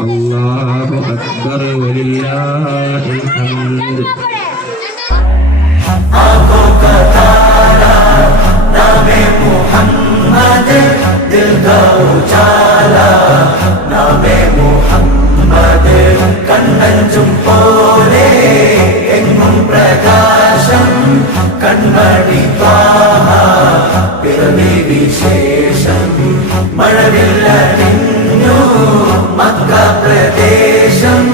അല്ലാഹു അക്ബർ വലില്ലാഹിൽ ഹംദ്. കൺമടി പാഹ പിറവി വിശേഷം മഴവില്ല മക്ക പ്രദേശം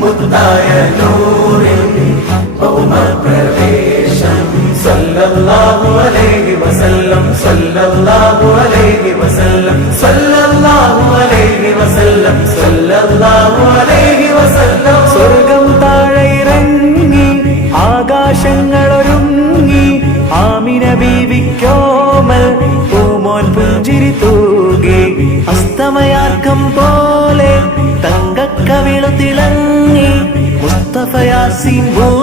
മുത്തായ നൂറിൻ ഭൗമ പ്രവേശം സല്ലല്ലാഹു അലൈഹി വസല്ലം സല്ലല്ലാഹു അലൈഹി വസല്ലം സല്ലല്ലാഹു അലൈഹി വസല്ലം സല്ലല്ലാഹു അലൈഹി seen blue.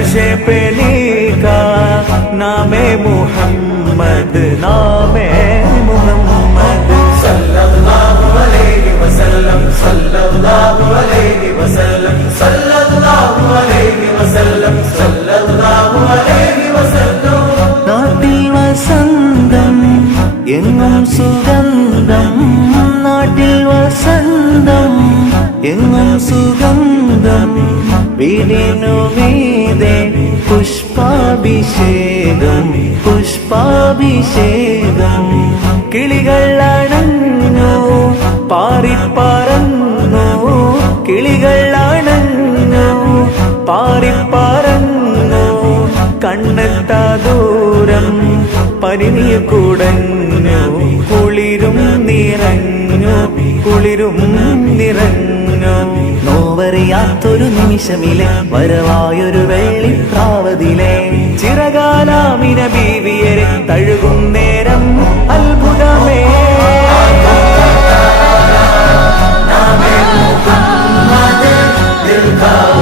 अर्शे पे लेका नामे मोहम्मद नामे मोहम्मद सल्लल्लाहु अलैहि वसल्लम सल्लल्लाहु अलैहि वसल्लम सल्लल्लाहु अलैहि वसल्लम सल्लल्लाहु अलैहि वसल्लम நாட்டில் வசந்தம் எங்கும் சுகந்தம் நாட்டில் வசந்தம் எங்கும் சுகந்தம் വീടിനു മീതെ പുഷ്പാഭിഷേകം പുഷ്പാഭിഷേകം. കിളികൾ അണഞ്ഞു പാറിപ്പറന്നു. കിളികൾ പാറിപ്പറന്നു. കണ്ണെത്താ ദൂരം പരിനിയ കുടഞ്ഞു കുളിരും നിറഞ്ഞു കുളിരും നിറഞ്ഞു. നോവറിയാത്തൊരു നിമിഷമിലെ വരവായൊരു വെള്ളിപ്രാവതിലെ ചിറകാലാമിന ബീവിയരെ തഴുകും നേരം അത്ഭുതമേ. കൺമഞ്ചും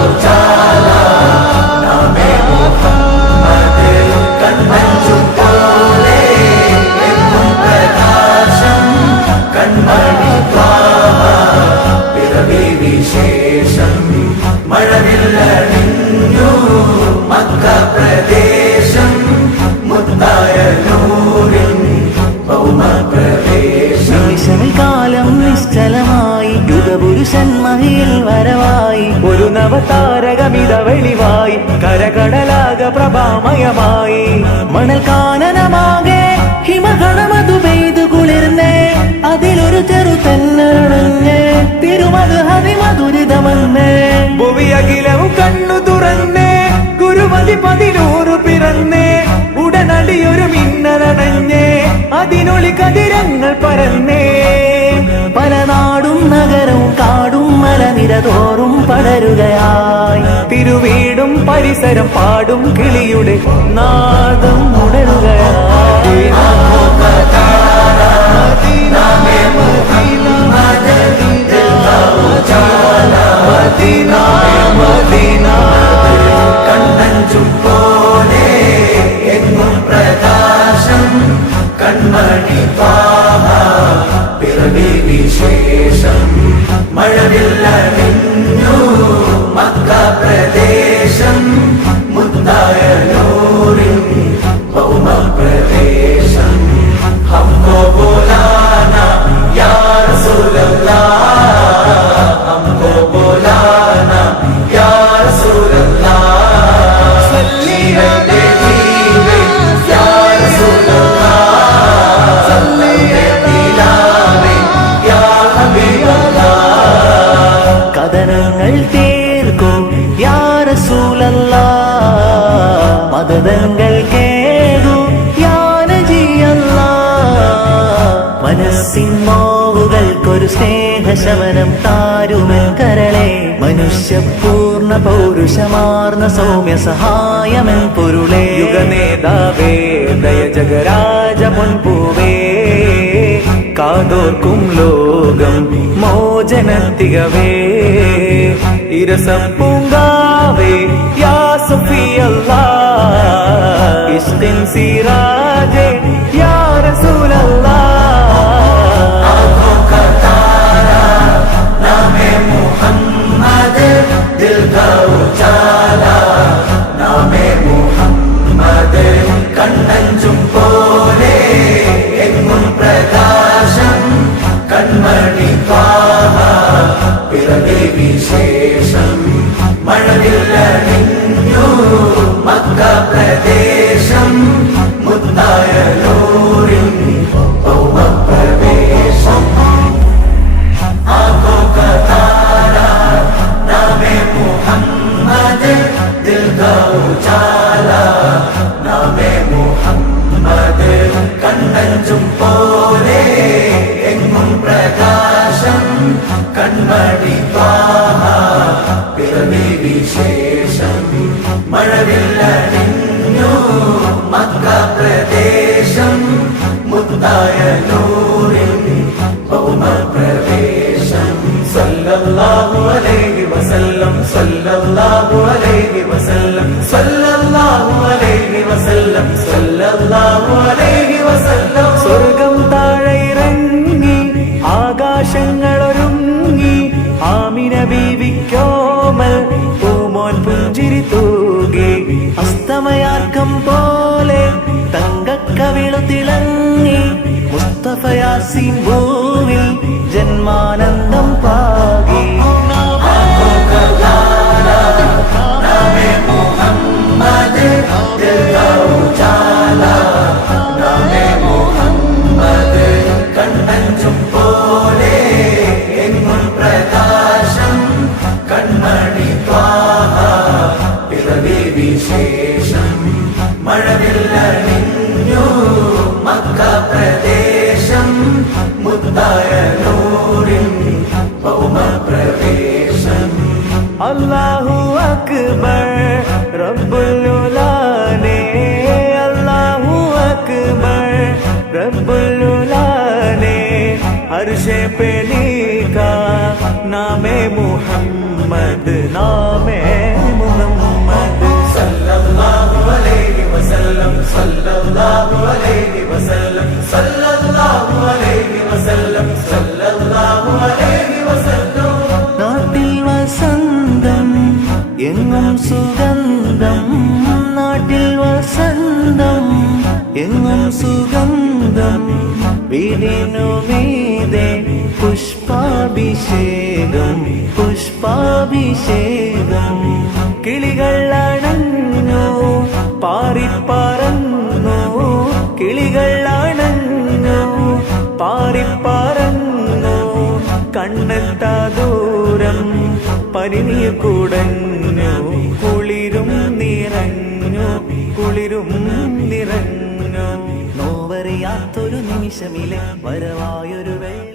ഒരു നവതാരകമിത വെളിവായി കരകടലാക പ്രഭാമയമായി. മണൽ കാനനമാകെ ഹിമഗണമതു പെയ്തു കുളിർന്നേ. അതിലൊരു ചെറു തെല്ലണഞ്ഞേ തിരുമത് ഹതിമധുരിതമെന്ന്. ഭുവിയകിലവും കണ്ണു തുറന്നേ. ഗുരുമതി പതിനൂറ് പിറന്നേ. ഉടനടി ഒരു മിന്നലണഞ്ഞേ. അതിനൊളി കതിരങ്ങൾ പരന്നേ. പല നാടും നഗരവും കാടും മലനിരതോറും പടരുകയായി. തിരുവീടും പരിസരം പാടും കിളിയുടെ നാദം ഉണരുകയായി. മദീന പിറവി സ്നേഹശമനം താരുമൽ കരളെ. മനുഷ്യപൂർണ പൗരുഷമാർന്ന സൗമ്യ സഹായമൻ പൊരുളേ. യുഗനേതാവേ ദയ ജഗരാജ മുൻപൂവേ കാതോർക്കും ലോകം മോചനത്തികവേ. ഇരസപ്പൂങ്കാവേ യാ സഫിയല്ലാ. ഇഷ്കിൻ വിശേഷം മഴവില്ല നിന്നു മക്ക പ്രദേശം മുത്തായ ലോറിൻ പ്രവേശം ആകോ കഥാര നാമേ മുഹമ്മദ് ദിൽ ഗൗചാല നാമേ മുഹമ്മദ് കണ്ണൻ ചുംപോ മക്ക പ്രദേശം മുത്തായ നൂറിൽ പ്രവേശം സല്ലല്ലാഹു അലൈഹി വസല്ലം സല്ലല്ലാഹു മുസ്തഫ യാസീൻ ഭൂവിൽ ജന്മാനന്ദം اللہ اکبر رب الولا نے اللہ اکبر رب الولا نے ہر شے پہ لکھا نام محمد نام എങ്ങും സുഗന്ധം വീടിനു മീതെ പുഷ്പാഭിഷേകം പുഷ്പാഭിഷേകം. കിളികൾ അണഞ്ഞു പാറിപ്പറന്നു. കിളികൾ അണഞ്ഞു പാറിപ്പറന്നു. കണ്ണെത്താ ദൂരം പരിനീർ കുടഞ്ഞു കുളിരും നിറഞ്ഞു കുളിരും നിമിഷമിലെ വരവായൊരു വെള്ളി